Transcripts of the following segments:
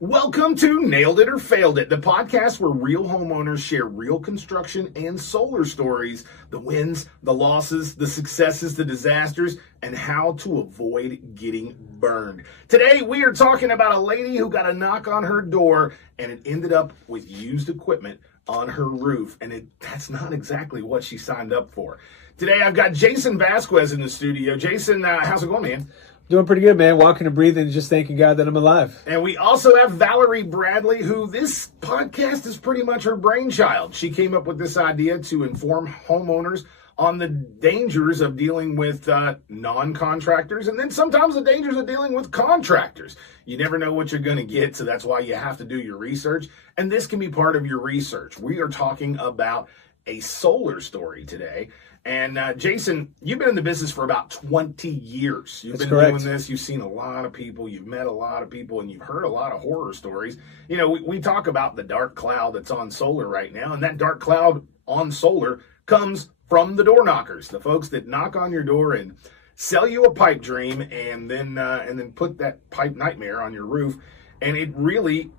Welcome to Nailed It or Failed It, the podcast where real homeowners share real construction and solar stories, the wins, the losses, the successes, the disasters, and how to avoid getting burned. Today, we are talking about a lady who got a knock on her door and it ended up with used equipment on her roof, and that's not exactly what she signed up for. Today, I've got Jason Vasquez in the studio. Jason, how's it going, man? Doing pretty good, man. Walking and breathing and just thanking God that I'm alive. And we also have Valerie Bradley, who this podcast is pretty much her brainchild. She came up with this idea to inform homeowners on the dangers of dealing with non-contractors and then sometimes the dangers of dealing with contractors. You never know what you're going to get, so that's why you have to do your research. And this can be part of your research. We are talking about a solar story today. And Jason, you've been in the business for about 20 years. You've been doing this. You've seen a lot of people. You've met a lot of people, and you've heard a lot of horror stories. You know, we talk about the dark cloud that's on solar right now, and that dark cloud on solar comes from the door knockers, the folks that knock on your door and sell you a pipe dream, and then put that pipe nightmare on your roof, and it really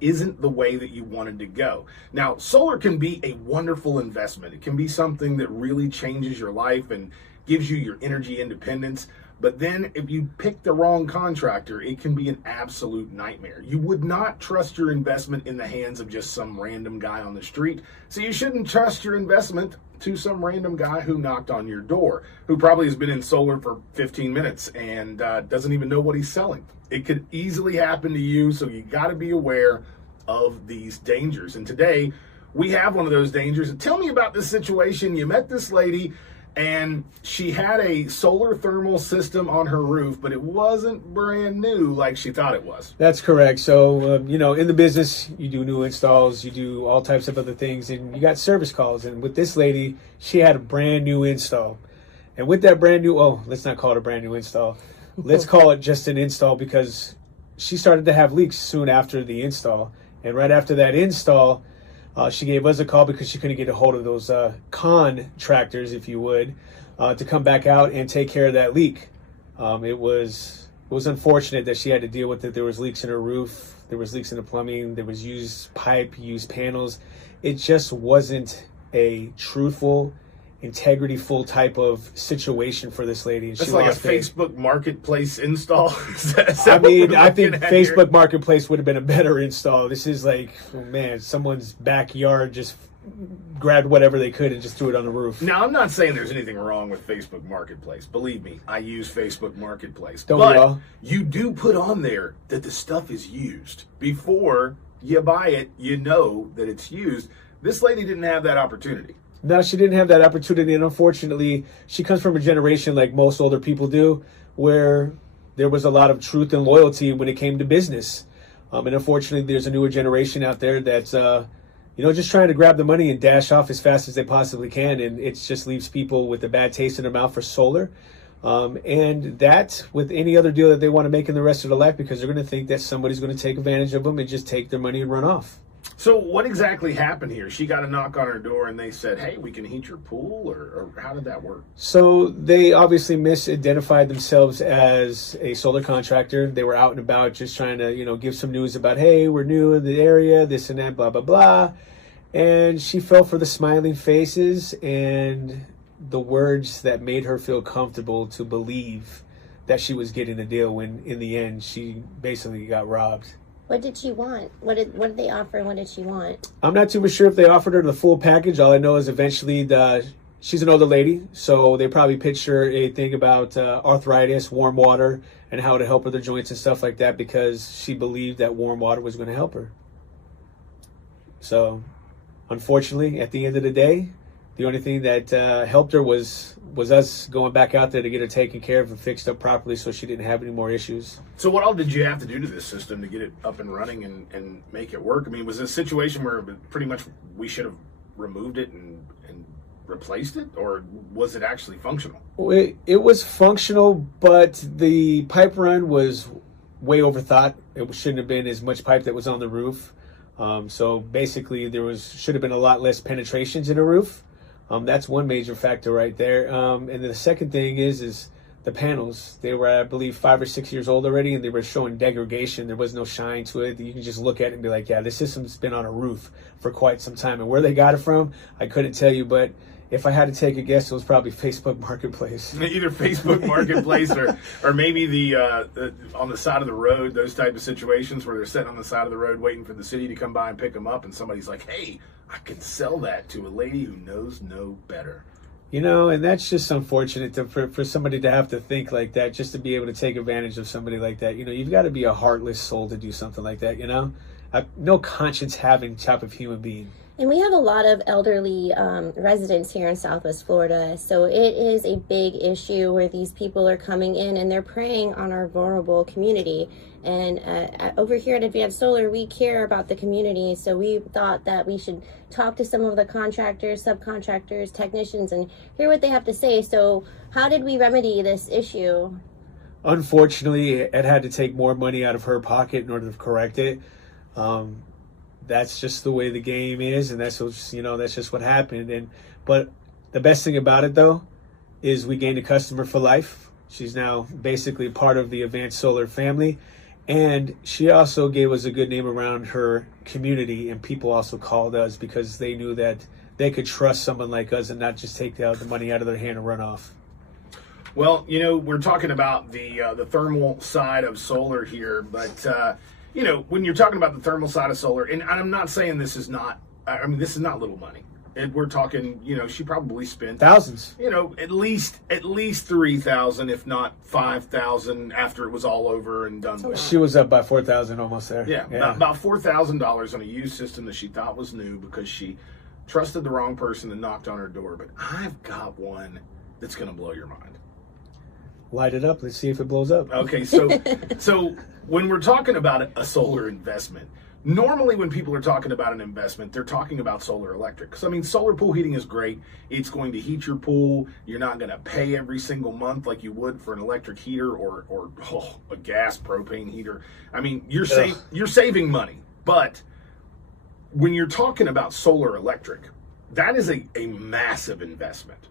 isn't the way that you wanted to go. Now, solar can be a wonderful investment. It can be something that really changes your life and gives you your energy independence. But then if you pick the wrong contractor, it can be an absolute nightmare. You would not trust your investment in the hands of just some random guy on the street. So you shouldn't trust your investment to some random guy who knocked on your door, who probably has been in solar for 15 minutes and doesn't even know what he's selling. It could easily happen to you, so you got to be aware of these dangers. And today, we have one of those dangers. Tell me about this situation. You met this lady, and she had a solar thermal system on her roof, but it wasn't brand new like she thought it was. That's correct. So, in the business, you do new installs, you do all types of other things, and you got service calls. And with this lady, she had a brand new install. And with that brand new, let's not call it a brand new install. Let's call it just an install, because she started to have leaks soon after the install. And right after that install, she gave us a call because she couldn't get a hold of those contractors, if you would, to come back out and take care of that leak. It was unfortunate that she had to deal with it. There was leaks in her roof. There was leaks in the plumbing. There was used pipe, used panels. It just wasn't a truthful, integrity-full type of situation for this lady. And it's like a Facebook Marketplace install. I think Facebook Marketplace would have been a better install. This is like, someone's backyard just grabbed whatever they could and just threw it on the roof. Now, I'm not saying there's anything wrong with Facebook Marketplace. Believe me, I use Facebook Marketplace. Don't we all? You do put on there that the stuff is used. Before you buy it, you know that it's used. This lady didn't have that opportunity. No, she didn't have that opportunity, and unfortunately, she comes from a generation like most older people do, where there was a lot of truth and loyalty when it came to business. And unfortunately, there's a newer generation out there that's, just trying to grab the money and dash off as fast as they possibly can, and it just leaves people with a bad taste in their mouth for solar. And that with any other deal that they want to make in the rest of their life, because they're going to think that somebody's going to take advantage of them and just take their money and run off. So what exactly happened here? She got a knock on her door and they said, hey, we can heat your pool, or how did that work? So they obviously misidentified themselves as a solar contractor. They were out and about just trying to, give some news about, hey, we're new in the area, this and that, blah, blah, blah. And she fell for the smiling faces and the words that made her feel comfortable to believe that she was getting a deal, when in the end, she basically got robbed. What did she want? What did they offer, and what did she want? I'm not too sure if they offered her the full package. All I know is eventually she's an older lady, so they probably pitched her a thing about arthritis, warm water, and how to help with her joints and stuff like that, because she believed that warm water was going to help her. So, unfortunately, at the end of the day, the only thing that helped her was us going back out there to get her taken care of and fixed up properly so she didn't have any more issues. So what all did you have to do to this system to get it up and running and make it work? I mean, was this a situation where pretty much we should have removed it and replaced it, or was it actually functional? It was functional, but the pipe run was way overthought. It shouldn't have been as much pipe that was on the roof. So basically should have been a lot less penetrations in a roof. That's one major factor right there. And then the second thing is the panels. They were, I believe, 5 or 6 years old already, and they were showing degradation. There was no shine to it. You can just look at it and be like, yeah, this system's been on a roof for quite some time. And where they got it from, I couldn't tell you, but if I had to take a guess, it was probably Facebook Marketplace. Either Facebook Marketplace or maybe the on the side of the road, those type of situations where they're sitting on the side of the road waiting for the city to come by and pick them up, and somebody's like, hey, I could sell that to a lady who knows no better. You know, and that's just unfortunate for somebody to have to think like that, just to be able to take advantage of somebody like that. You know, you've got to be a heartless soul to do something like that, you know? No conscience having type of human being. And we have a lot of elderly residents here in Southwest Florida, so it is a big issue where these people are coming in and they're preying on our vulnerable community. And over here at Advanced Solar, we care about the community, so we thought that we should talk to some of the contractors, subcontractors, technicians, and hear what they have to say. So how did we remedy this issue? Unfortunately, it had to take more money out of her pocket in order to correct it. That's just the way the game is, and that's just what happened. But the best thing about it, though, is we gained a customer for life. She's now basically part of the Advanced Solar family, and she also gave us a good name around her community, and people also called us because they knew that they could trust someone like us and not just take the money out of their hand and run off. Well, you know, we're talking about the thermal side of solar here, but you know, when you're talking about the thermal side of solar, and I'm not saying this is not little money. And we're talking, you know, she probably spent thousands. You know, at least 3,000, if not 5,000, after it was all over and done with. She was up by 4,000 almost there. Yeah. About $4,000 on a used system that she thought was new because she trusted the wrong person and knocked on her door. But I've got one that's going to blow your mind. Light it up. Let's see if it blows up. Okay, so when we're talking about a solar investment, normally when people are talking about an investment, they're talking about solar electric. Because, I mean, solar pool heating is great. It's going to heat your pool. You're not going to pay every single month like you would for an electric heater or a gas propane heater. I mean, you're saving money. But when you're talking about solar electric, that is a massive investment.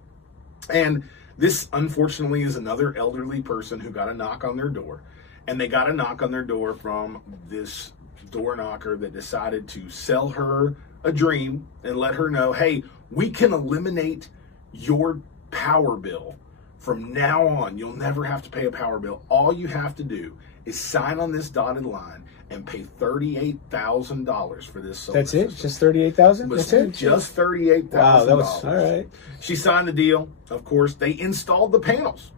And this, unfortunately, is another elderly person who got a knock on their door. And they got a knock on their door from this door knocker that decided to sell her a dream and let her know, hey, we can eliminate your power bill. From now on, you'll never have to pay a power bill. All you have to do is sign on this dotted line and pay $38,000 for this solar That's it? system. Just $38,000? That's it? Just $38,000. Wow, that was all right. She signed the deal. Of course, they installed the panels,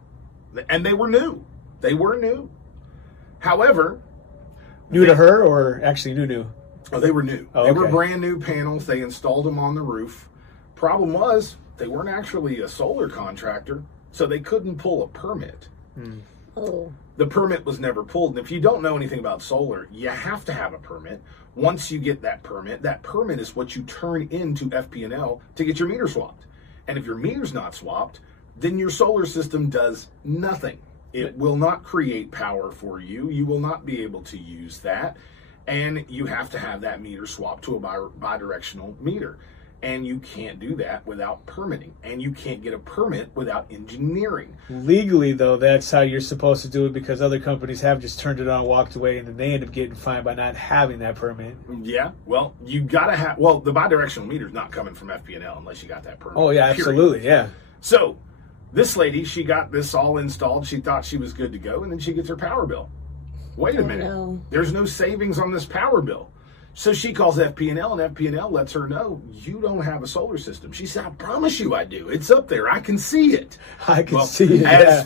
and they were new. They were new. However, new to her, or actually new? Oh, they were new. Oh, they okay. were brand new panels. They installed them on the roof. Problem was, they weren't actually a solar contractor, so they couldn't pull a permit. Oh. The permit was never pulled. And if you don't know anything about solar, you have to have a permit. Once you get that permit is what you turn into FP&L to get your meter swapped. And if your meter's not swapped, then your solar system does nothing. It will not create power for you. You will not be able to use that. And you have to have that meter swapped to a bidirectional meter. And you can't do that without permitting. And you can't get a permit without engineering. Legally, though, that's how you're supposed to do it, because other companies have just turned it on, walked away, and then they end up getting fined by not having that permit. Yeah, well, you got to have, well, the bidirectional meter's not coming from FP&L unless you got that permit. Oh, yeah, absolutely, period. yeah. So, this lady, she got this all installed. She thought she was good to go, and then she gets her power bill. Wait a minute. No. There's no savings on this power bill. So she calls FP&L, and FP&L lets her know, you don't have a solar system. She said, I promise you I do. It's up there. I can see it. I can see it. As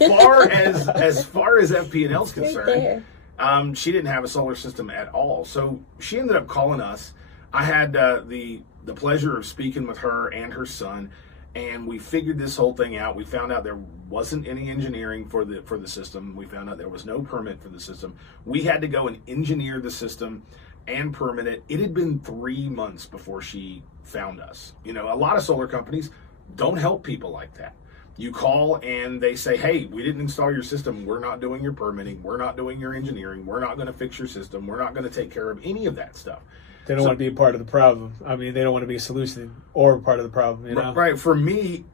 far as FP&L's Right concerned, there. she didn't have a solar system at all. So she ended up calling us. I had the pleasure of speaking with her and her son, and we figured this whole thing out. We found out there wasn't any engineering for the system. We found out there was no permit for the system. We had to go and engineer the system and permit it. It had been 3 months before she found us. You know, a lot of solar companies don't help people like that. You call and they say, hey, we didn't install your system. We're not doing your permitting. We're not doing your engineering. We're not going to fix your system. We're not going to take care of any of that stuff. They don't want to be a part of the problem. I mean, they don't want to be a solution or a part of the problem, you know? Right. For me,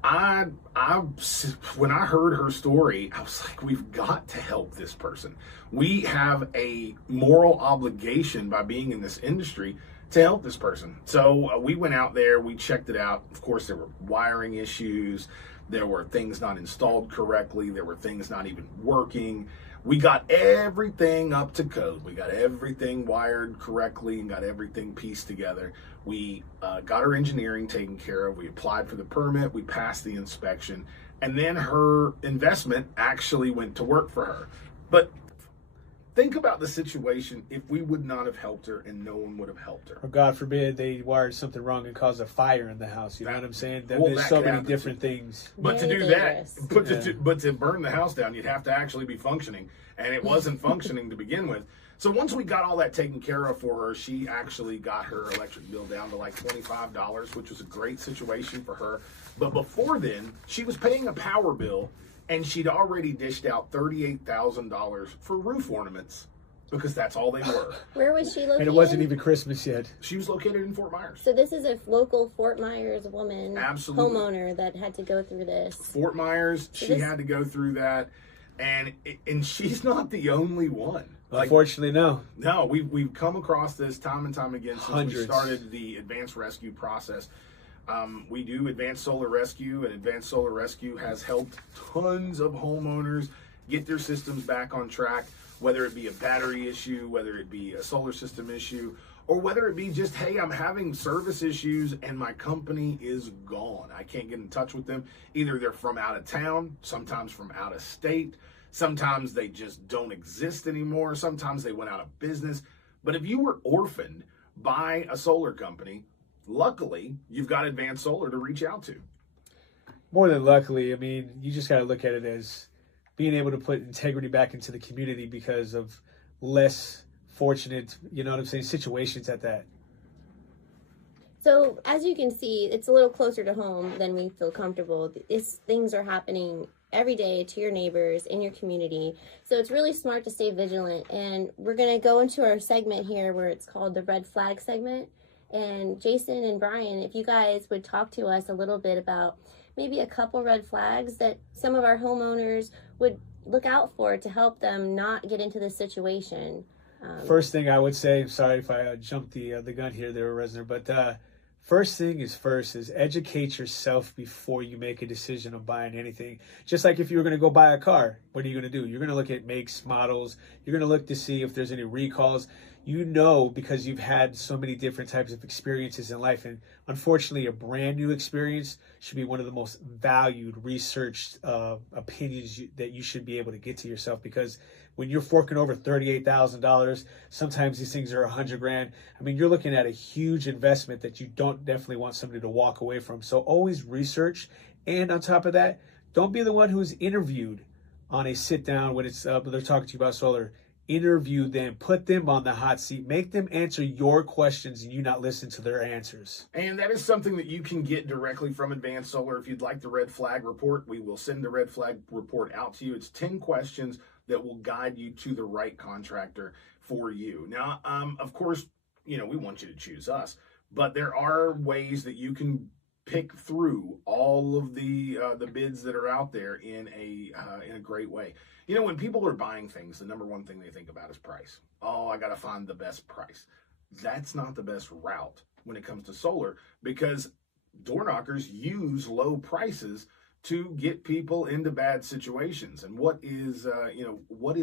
when I heard her story, I was like, we've got to help this person. We have a moral obligation by being in this industry to help this person. So we went out there, we checked it out. Of course, there were wiring issues. There were things not installed correctly. There were things not even working. We got everything up to code. We got everything wired correctly and got everything pieced together. We got our engineering taken care of. We applied for the permit. We passed the inspection. And then her investment actually went to work for her. But think about the situation if we would not have helped her and no one would have helped her. Or God forbid they wired something wrong and caused a fire in the house. You know what I'm saying? There's so many different things. But to do that, but to burn the house down, you'd have to actually be functioning. And it wasn't functioning to begin with. So once we got all that taken care of for her, she actually got her electric bill down to like $25, which was a great situation for her. But before then, she was paying a power bill, and she'd already dished out $38,000 for roof ornaments because that's all they were. Where was she located? And it wasn't even Christmas yet. She was located in Fort Myers. So this is a local Fort Myers woman, Absolutely. homeowner that had to go through this. Fort Myers, she had to go through that, and she's not the only one. Unfortunately, no. No, we've come across this time and time again since Hundreds. we started the advanced rescue process. We do advanced solar rescue, and advanced solar rescue has helped tons of homeowners get their systems back on track, whether it be a battery issue, whether it be a solar system issue, or whether it be just, hey, I'm having service issues and my company is gone. I can't get in touch with them. Either they're from out of town, sometimes from out of state, sometimes they just don't exist anymore, sometimes they went out of business. But if you were orphaned by a solar company, luckily, you've got Advanced Solar to reach out to. More than luckily, I mean, you just got to look at it as being able to put integrity back into the community because of less fortunate, you know what I'm saying, situations at that. So as you can see, it's a little closer to home than we feel comfortable. Things are happening every day to your neighbors in your community. So it's really smart to stay vigilant. And we're going to go into our segment here where it's called the red flag segment. And Jason and Brian, if you guys would talk to us a little bit about maybe a couple red flags that some of our homeowners would look out for to help them not get into this situation. First thing I would say, sorry if I jumped the gun here there, Resner, but first thing is educate yourself before you make a decision of buying anything. Just like if you were going to go buy a car, what are you going to do? You're going to look at makes, models. You're going to look to see if there's any recalls. You know, because you've had so many different types of experiences in life. And unfortunately, a brand new experience should be one of the most valued, researched opinions that you should be able to get to yourself. Because when you're forking over $38,000, sometimes these things are $100,000. I mean, you're looking at a huge investment that you don't definitely want somebody to walk away from. So always research. And on top of that, don't be the one who's interviewed on a sit down when it's they're talking to you about solar. Interview them, put them on the hot seat, make them answer your questions and you not listen to their answers. And that is something that you can get directly from Advanced Solar. If you'd like the red flag report, we will send the red flag report out to you. It's 10 questions that will guide you to the right contractor for you. Now, of course, you know, we want you to choose us, but there are ways that you can pick through all of the bids that are out there in a great way. You know, when people are buying things, the number one thing they think about is price. Oh, I got to find the best price. That's not the best route when it comes to solar, because door knockers use low prices to get people into bad situations. And what is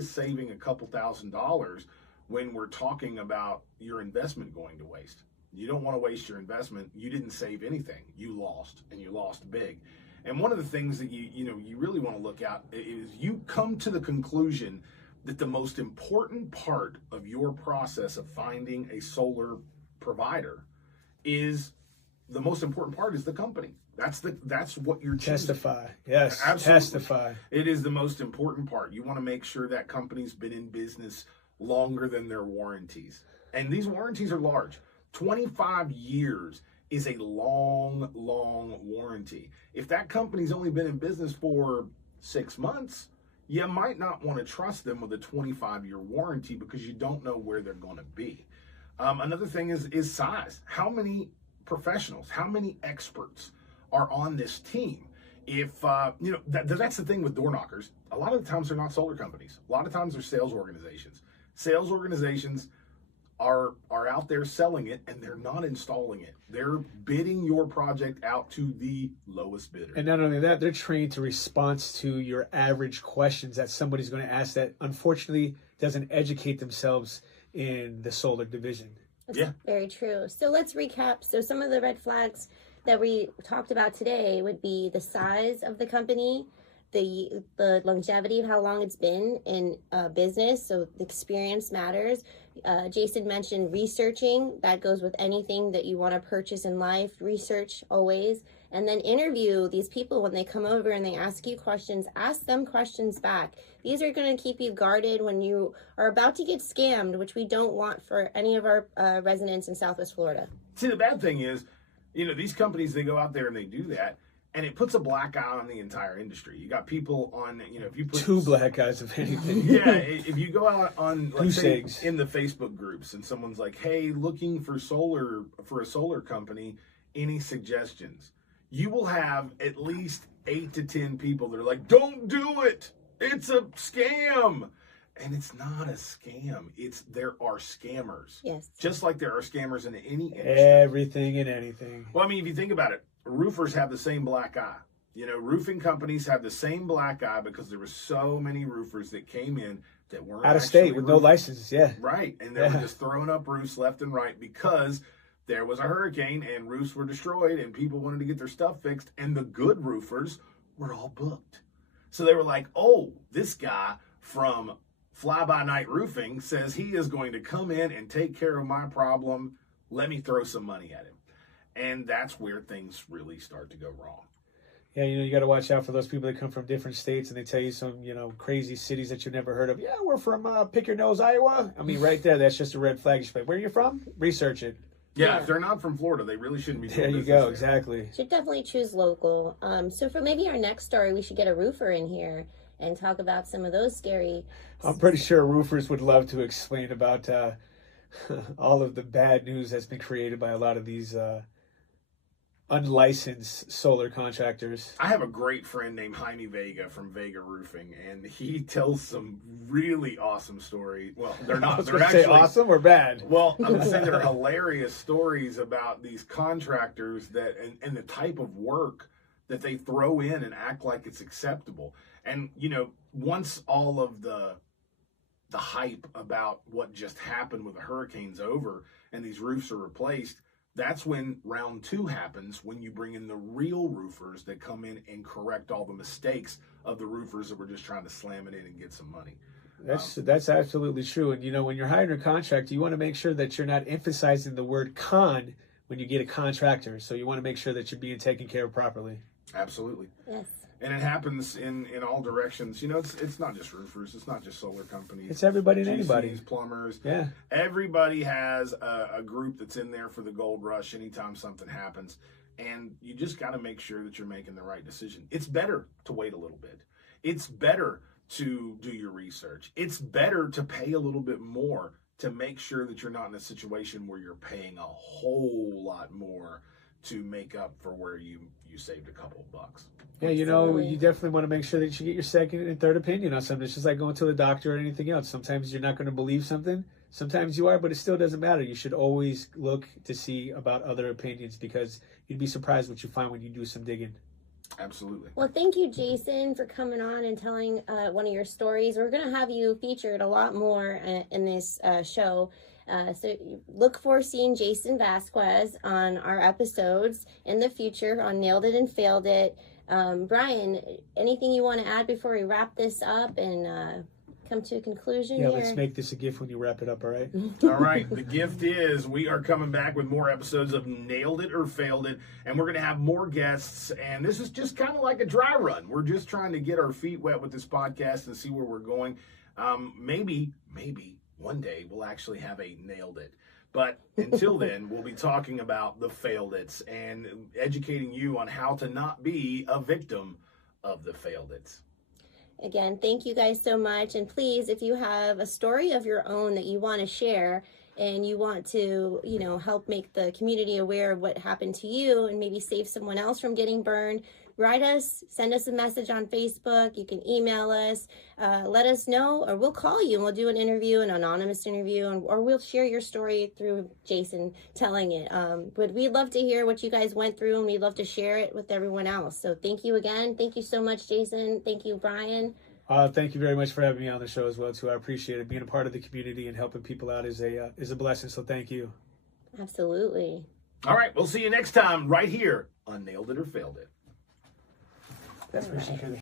saving a couple $1,000s when we're talking about your investment going to waste? You don't want to waste your investment. You didn't save anything. You lost, and you lost big. And one of the things that you really want to look at is you come to the conclusion that the most important part of your process of finding a solar provider is the most important part is the company. That's what you're choosing. Testify. Yes. Absolutely. Testify. It is the most important part. You want to make sure that company's been in business longer than their warranties. And these warranties are large. 25 years is a long, long warranty. If that company's only been in business for 6 months, you might not want to trust them with a 25-year warranty because you don't know where they're going to be. Another thing is size. How many professionals, how many experts are on this team? If that's the thing with door knockers. A lot of the times they're not solar companies. A lot of times they're sales organizations. Sales organizations are out there selling it, and they're not installing it. They're bidding your project out to the lowest bidder. And not only that, they're trained to respond to your average questions that somebody's going to ask that unfortunately doesn't educate themselves in the solar division. That's very true. So let's recap. So some of the red flags that we talked about today would be the size of the company, the longevity of how long it's been in business. So the experience matters. Jason mentioned researching. That goes with anything that you want to purchase in life. Research always. And then interview these people when they come over and they ask you questions. Ask them questions back. These are going to keep you guarded when you are about to get scammed, which we don't want for any of our residents in Southwest Florida. See, the bad thing is, these companies, they go out there and they do that, and it puts a black eye on the entire industry. You got people on, if you put 2 black eyes of anything. Yeah, if you go out on, like, say, eggs in the Facebook groups, and someone's like, "Hey, looking for a solar company, any suggestions?" You will have at least 8 to 10 people that are like, "Don't do it. It's a scam." And it's not a scam. There are scammers. Yes. Just like there are scammers in any industry. Everything and anything. Well, I mean, if you think about it, roofers have the same black eye. Roofing companies have the same black eye because there were so many roofers that came in that weren't out of state with no license. Yeah. Right. And they were just throwing up roofs left and right because there was a hurricane and roofs were destroyed and people wanted to get their stuff fixed. And the good roofers were all booked. So they were like, "Oh, this guy from Fly-By-Night Roofing says he is going to come in and take care of my problem. Let me throw some money at him." And that's where things really start to go wrong. Yeah, you got to watch out for those people that come from different states and they tell you some, crazy cities that you've never heard of. Yeah, we're from Pick Your Nose, Iowa. I mean, right there, that's just a red flag. Where are you from? Research it. Yeah, if they're not from Florida, they really shouldn't be doing There you go, exactly. Should definitely choose local. So for maybe our next story, we should get a roofer in here and talk about some of those scary. I'm pretty sure roofers would love to explain about all of the bad news that's been created by a lot of these unlicensed solar contractors. I have a great friend named Jaime Vega from Vega Roofing, and he tells some really awesome stories. Well, they're not. They're actually awesome or bad. Well, I'm gonna say they're hilarious stories about these contractors that and the type of work that they throw in and act like it's acceptable. And once all of the hype about what just happened with the hurricane's over and these roofs are replaced, that's when round 2 happens, when you bring in the real roofers that come in and correct all the mistakes of the roofers that were just trying to slam it in and get some money. That's absolutely true. And when you're hiring a contractor, you want to make sure that you're not emphasizing the word con when you get a contractor. So you want to make sure that you're being taken care of properly. Absolutely. Yes. And it happens in all directions. It's not just roofers. It's not just solar companies. It's everybody and GCs, anybody. Plumbers. Yeah. Everybody has a group that's in there for the gold rush anytime something happens. And you just got to make sure that you're making the right decision. It's better to wait a little bit. It's better to do your research. It's better to pay a little bit more to make sure that you're not in a situation where you're paying a whole lot more to make up for where you saved a couple of bucks. Yeah, you definitely want to make sure that you get your second and third opinion on something. It's just like going to the doctor or anything else. Sometimes you're not going to believe something. Sometimes you are, but it still doesn't matter. You should always look to see about other opinions because you'd be surprised what you find when you do some digging. Absolutely. Well, thank you, Jason, for coming on and telling one of your stories. We're going to have you featured a lot more in this show. So look for seeing Jason Vasquez on our episodes in the future on Nailed It and Failed It. Brian, anything you want to add before we wrap this up and come to a conclusion here? Yeah, let's make this a gift when you wrap it up, all right? All right. The gift is we are coming back with more episodes of Nailed It or Failed It, and we're going to have more guests, and this is just kind of like a dry run. We're just trying to get our feet wet with this podcast and see where we're going. Maybe one day we'll actually have a Nailed It. But until then, we'll be talking about the Failed It's and educating you on how to not be a victim of the Failed It's. Again, thank you guys so much. And please, if you have a story of your own that you want to share, and you want to, you know, help make the community aware of what happened to you and maybe save someone else from getting burned, write us, send us a message on Facebook. You can email us, let us know, or we'll call you and we'll do an interview, an anonymous interview, or we'll share your story through Jason telling it. But we'd love to hear what you guys went through, and we'd love to share it with everyone else. So thank you again. Thank you so much, Jason. Thank you, Brian. Thank you very much for having me on the show as well, too. I appreciate it. Being a part of the community and helping people out is a blessing. So thank you. Absolutely. All right, we'll see you next time right here on Nailed It or Failed It. That's where she could